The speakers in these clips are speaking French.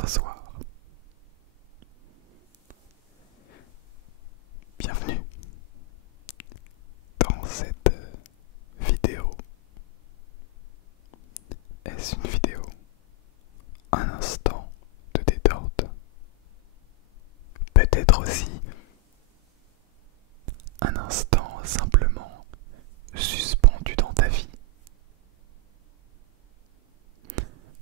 s'asseoir. Bienvenue dans cette vidéo. Est-ce une vidéo? Un instant de détente? Peut-être aussi un instant simplement suspendu dans ta vie.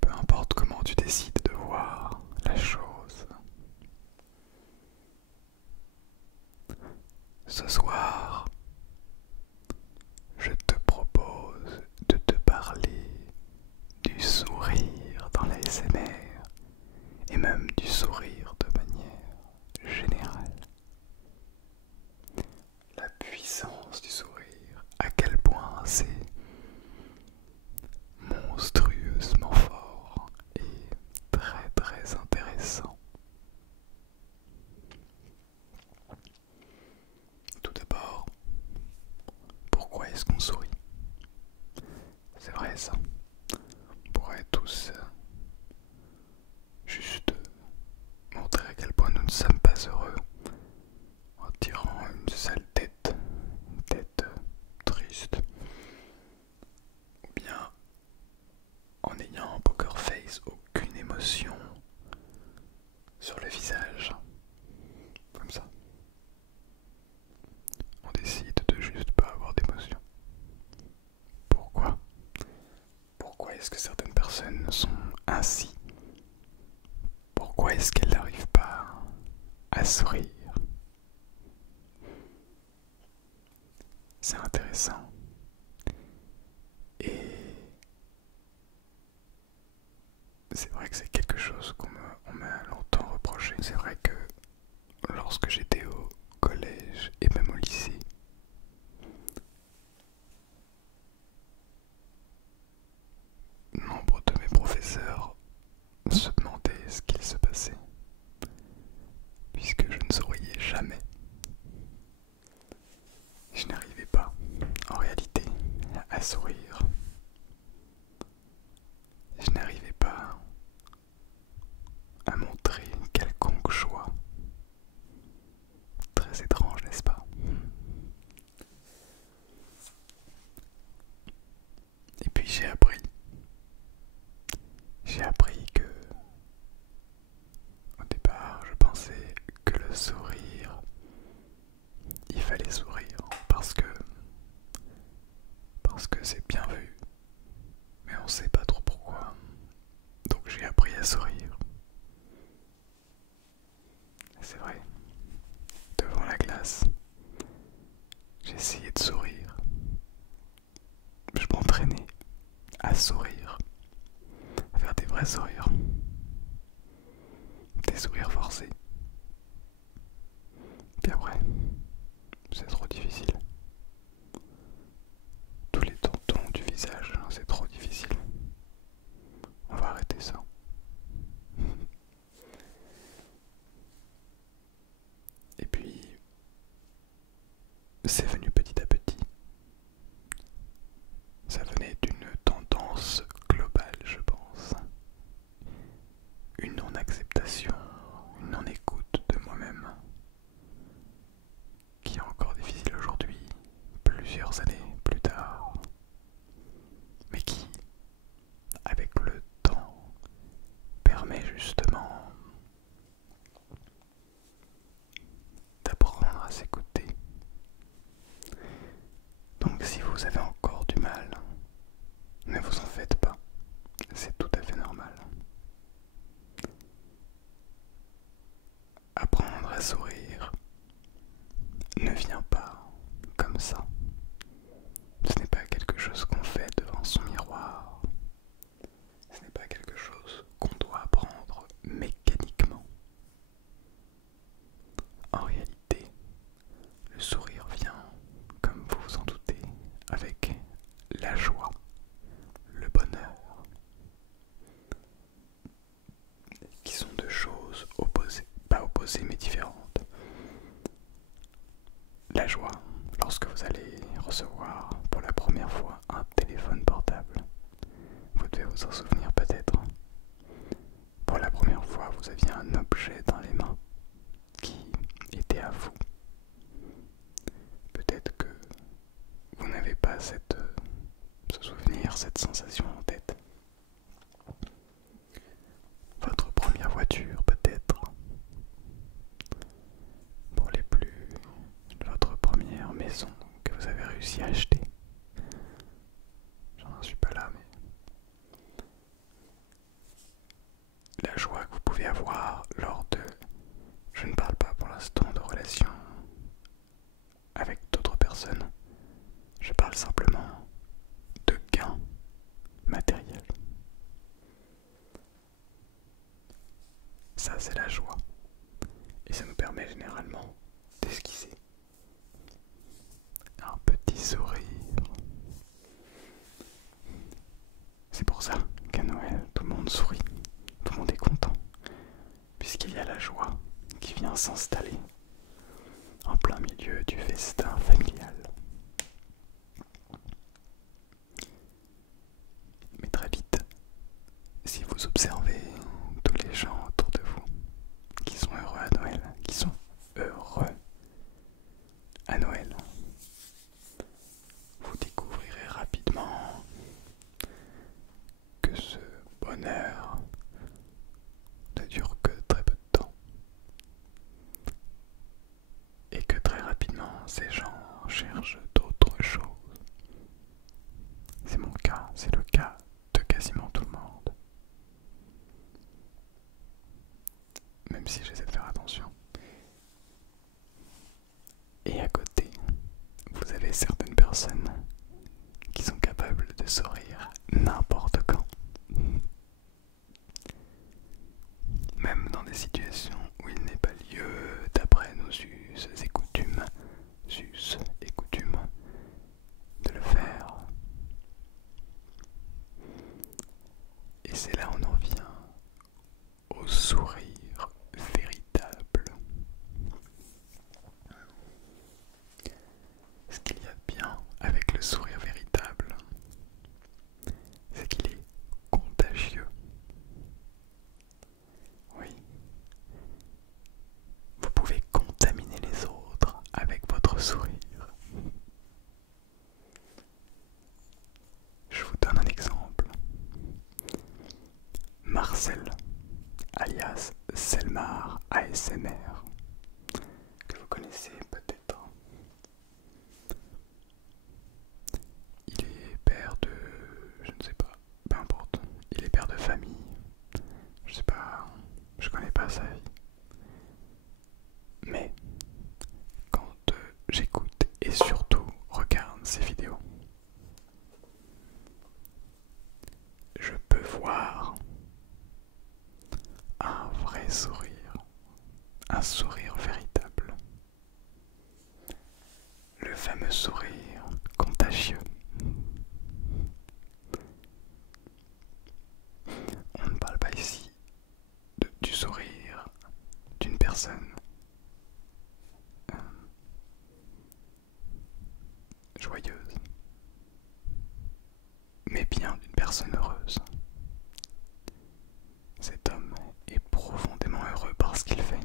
Peu importe comment tu décides de voir la chose. Ce soir, je te propose de te parler du sourire dans la l'ASMR et même du sourire de manière générale. La puissance du sourire, à quel point c'est monstrueusement fort et très intéressant. Tout d'abord, pourquoi est-ce qu'on sourit? C'est vrai ça. On pourrait tous juste montrer à quel point nous ne sommes pas heureux en tirant une sale tête, une tête triste, ou bien en ayant un poker face, aucune émotion sur le visage, comme ça. On décide de juste pas avoir d'émotion. Pourquoi? Pourquoi est-ce que certaines personnes sont ainsi? Pourquoi est-ce qu'elles n'arrivent pas à sourire? C'est intéressant. Et c'est vrai que c'est quelque chose qu'on m'a longtemps reproché. C'est vrai que lorsque j'étais au collège et même au lycée, nombre de mes professeurs se demandaient ce qu'il se passait, puisque je ne souriais jamais. Je n'arrivais pas, en réalité, à sourire. Je n'arrivais pas à montrer une quelconque joie. Très étrange, n'est-ce pas? Et puis j'ai appris que au départ je pensais que le sourire, il fallait sourire parce que c'est bien vu, mais on sait pas trop pourquoi. Donc j'ai appris à sourire. C'est vrai, devant la glace, j'ai essayé de sourire. Je m'entraînais à sourire, à faire des vrais sourires, des sourires forcés. Puis après, c'est trop difficile. Tous les tontons du visage, c'est trop difficile. On va arrêter ça. Et puis, c'est venu petit à petit. Ça venait d'une tendance globale, je pense. Une non-acceptation, une non-écoute de moi-même, qui est encore difficile aujourd'hui, plusieurs années plus tard, mais qui, avec le temps, permet justement d'apprendre à s'écouter. Donc si vous avez encore du mal, ne vous en faites pas, c'est tout à fait normal. Apprendre à sourire ne vient pas comme ça. Ce n'est pas quelque chose qu'on fait devant son miroir. Ce n'est pas quelque chose qu'on doit apprendre mécaniquement. En réalité, le sourire vient, comme vous vous en doutez, avec la joie, le bonheur, qui sont deux choses opposées, pas opposées mais différentes. La joie, lorsque vous allez recevoir pour la première fois un téléphone portable. Vous devez vous en souvenir peut-être. Pour la première fois, vous aviez un objet dans les mains qui était à vous. Peut-être que vous n'avez pas ce souvenir, cette sensation en tête. Votre première voiture peut-être. Pour les plus, votre première maison que vous avez réussi à acheter. J'en suis pas là, mais la joie que vous pouvez avoir lors de, je ne parle pas pour l'instant de relations avec d'autres personnes, je parle simplement de gains matériels. Ça, c'est la joie. Et ça nous permet généralement d'esquisser un petit sourire. C'est pour ça qu'à Noël, tout le monde sourit, tout le monde est content, puisqu'il y a la joie qui vient s'installer en plein milieu du festin familial. Mais très vite, si vous observez tous les gens autour de vous qui sont heureux à Noël, qui sont heureux à Noël, vous découvrirez rapidement que ce bonheur ne dure que très peu de temps et que très rapidement ces gens cherchent d'autres choses. C'est mon cas, c'est le cas de quasiment tout le monde. Même si j'essaie de faire attention. Et à côté, vous avez certaines personnes qui sont capables de sourire n'importe quand. Même dans des situations où il n'est pas lieu, d'après nos us et coutumes, de le faire. Et c'est là où on en vient au sourire véritable. Ce qu'il y a de bien avec le sourire véritable, c'est qu'il est contagieux. Oui. Vous pouvez contaminer les autres avec votre sourire. Je vous donne un exemple. Marcel, alias Selmar ASMR, que vous connaissez peut-être. Il est père de... je ne sais pas, peu importe. Il est père de famille. Je sais pas, je connais pas sa vie. Mais quand j'écoute et surtout regarde ses vidéos, je peux voir un vrai sourire, un sourire véritable. Le fameux sourire contagieux. On ne parle pas ici du sourire d'une personne joyeuse, mais bien d'une personne heureuse. Cet homme est profondément heureux par ce qu'il fait.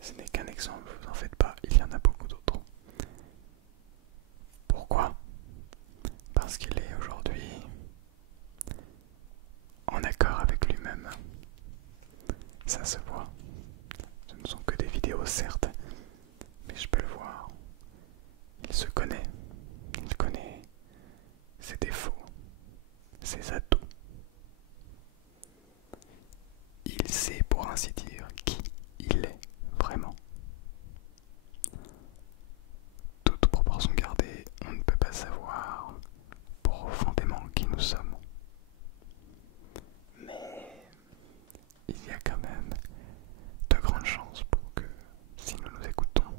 Ce n'est qu'un exemple, vous en faites pas, il y en a beaucoup d'autres. Pourquoi ? Parce qu'il est aujourd'hui en accord avec lui-même. Ça se voit. Ce ne sont que des vidéos certes, mais je peux le voir. Il se connaît. Il connaît ses défauts, ses atouts. Il sait pour ainsi dire qui il est vraiment. Toute proportion gardée, on ne peut pas savoir profondément qui nous sommes. Mais il y a quand même de grandes chances pour que, si nous nous écoutons,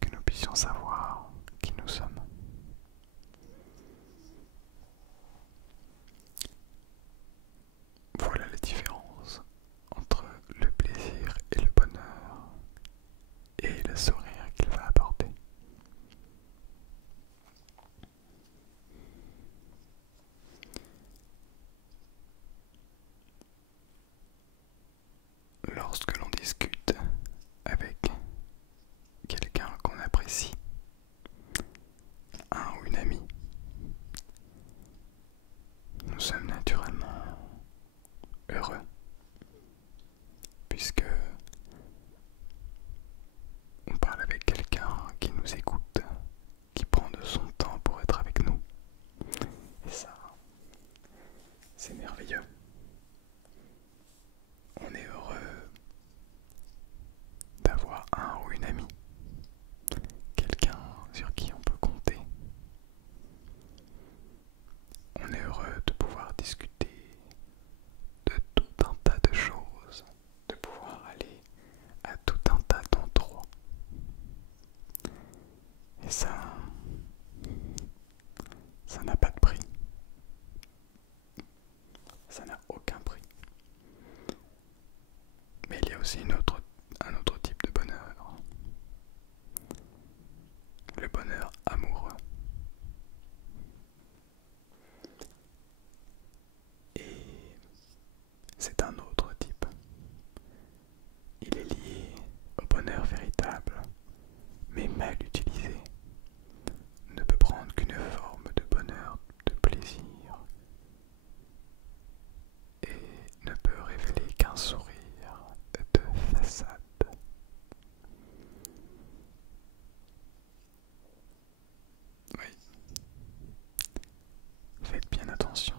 que nous puissions savoir qui nous sommes. Voilà la différence entre le plaisir et le bonheur et le sourire qu'il va apporter. ça n'a pas de prix. Ça n'a aucun prix. Mais il y a aussi un autre type de bonheur. Le bonheur amoureux. Et c'est un autre type. Il est lié au bonheur véritable, mais mal utilisé. Ne peut prendre qu'une forme de bonheur, de plaisir, et ne peut révéler qu'un sourire de façade. Oui, faites bien attention,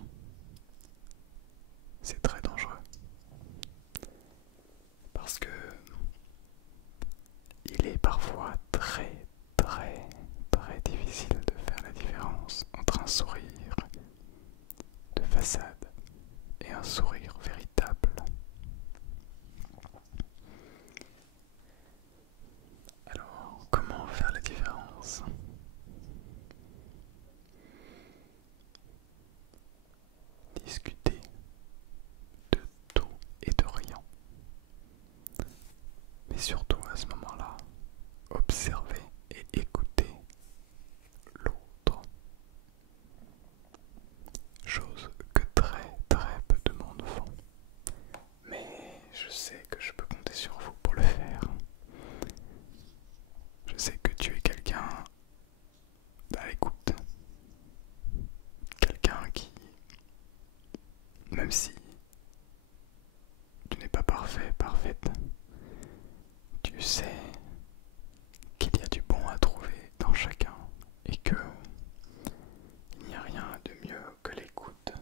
c'est très dangereux, parce que il est parfois très difficile de faire la différence entre un sourire de façade et un sourire véritable. Alors, comment faire la différence? Discuter de tout et de rien. Mais surtout à ce moment-là, observer et écouter l'autre. Chose que très peu de monde font. Mais je sais que je peux compter sur vous pour le faire. Je sais que tu es quelqu'un à l'écoute. Quelqu'un qui, même si tu n'es pas parfait, parfaite, tu sais qu'il y a du bon à trouver dans chacun et que il n'y a rien de mieux que l'écoute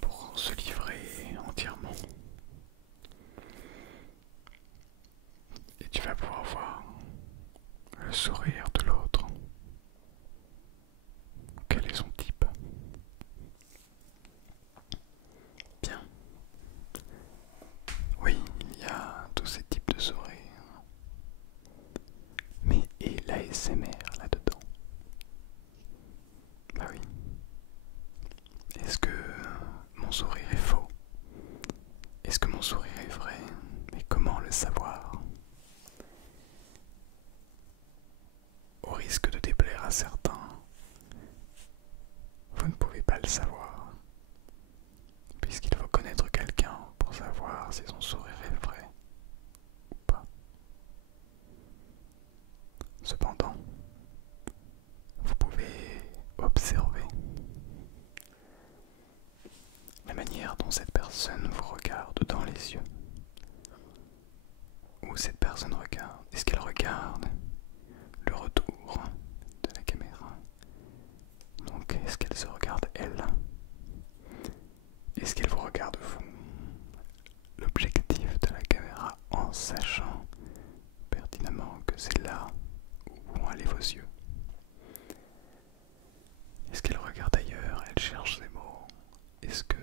pour se livrer entièrement. Et tu vas pouvoir voir le sourire de l'autre. Quel est son type? Bien. Oui, il y a tous ces types de sourires. Mais et l'ASMR là-dedans? Bah oui. Est-ce que mon sourire est faux? Est-ce que mon sourire est vrai? Mais comment le savoir? Au risque de déplaire à certains, vous ne pouvez pas le savoir, puisqu'il faut connaître quelqu'un pour savoir si son sourire est vrai ou pas. Cependant, vous pouvez observer la manière dont cette personne vous regarde dans les yeux. Où cette personne regarde. Est-ce qu'elle regarde le retour de la caméra? Donc est-ce qu'elle se regarde elle? Est-ce qu'elle vous regarde vous? L'objectif de la caméra en sachant pertinemment que c'est là où vont aller vos yeux. Est-ce qu'elle regarde ailleurs? Elle cherche ses mots. Est-ce que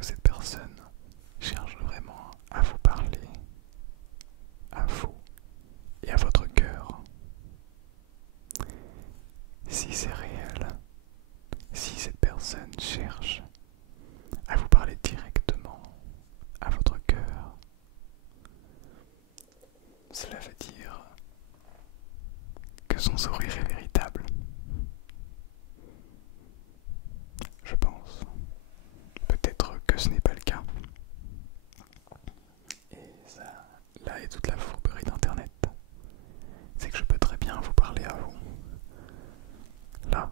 cette personne cherche vraiment à vous parler, à vous et à votre cœur? Si c'est réel, si cette personne cherche à vous parler directement à votre cœur, cela veut dire que son sourire est véritable. Je pense. Peut-être que ce n'est pas le cas. Et ça, là est toute la fourberie d'Internet. C'est que je peux très bien vous parler à vous. Là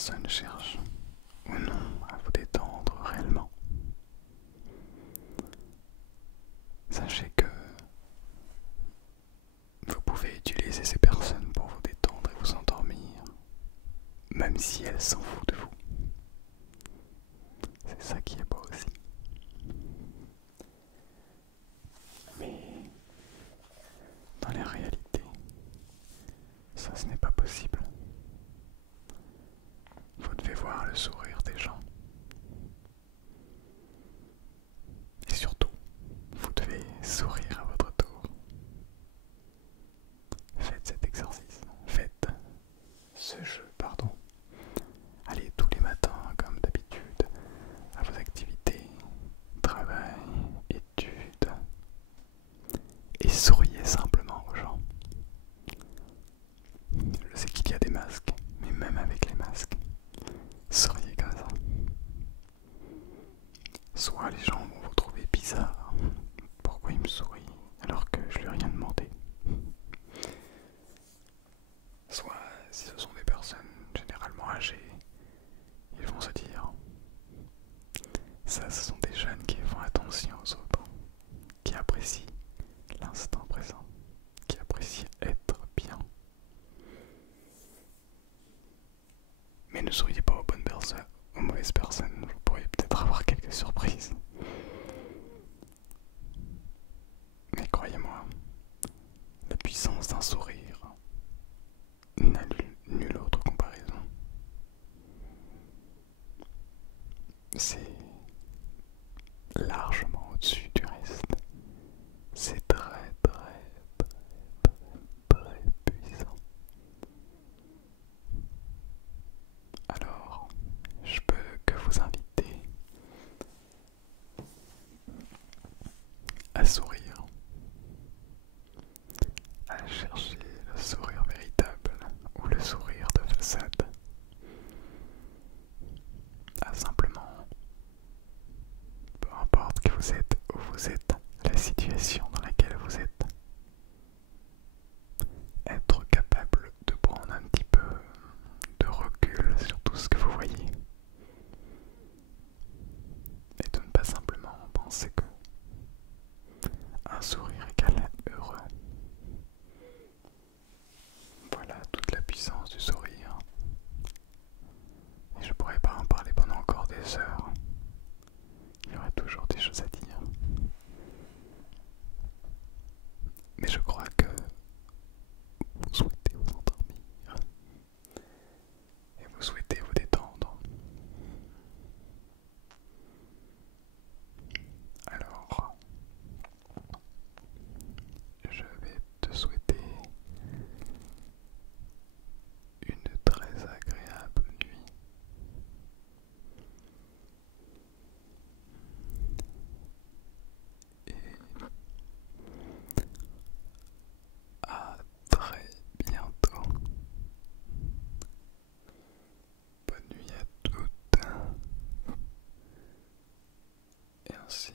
personne cherche ou non à vous détendre réellement, sachez que vous pouvez utiliser ces personnes pour vous détendre et vous endormir, même si elles s'en foutent de vous. C'est ça qui est beau aussi. Mais dans la réalité, ça ce n'est pas possible. Vous devez voir le sourire des gens. Et surtout, vous devez sourire à votre tour. Faites cet exercice. Faites ce jeu, pardon. Allez tous les matins, comme d'habitude, à vos activités, travail, études, et souriez simplement aux gens. Je sais qu'il y a des masques, mais même avec les masques, souriez comme ça. Soit les gens vont vous trouver bizarre. Pourquoi il me sourit alors que je lui ai rien demandé? Soit si ce sont des personnes généralement âgées, ils vont se dire ça ce sont des jeunes qui font attention aux autres, qui apprécient l'instant présent, qui apprécient être bien. Mais ne souriez pas aux bonnes personnes, aux mauvaises personnes, vous pourriez peut-être avoir quelques surprises. Mais croyez-moi, la puissance d'un sourire n'a nulle autre comparaison. C'est largement au-dessus du reste. C'est très puissant. Alors, je peux que vous inviter à sourire, à chercher le sourire véritable ou le sourire de façade, à simplement, peu importe qui vous êtes, où vous êtes, la situation dans laquelle vous êtes, être capable de prendre un petit peu de recul sur tout ce que vous voyez et de ne pas simplement penser que un sourire égale heureux. Voilà toute la puissance du sourire. Et je pourrais pas en parler pendant encore des heures. Il y aurait toujours des choses à dire. Mais je crois que vous souhaitez vous endormir et vous souhaitez vous détendre. Alors, je vais te souhaiter une très agréable nuit. Et à très bientôt. Bonne nuit à toutes. Et ainsi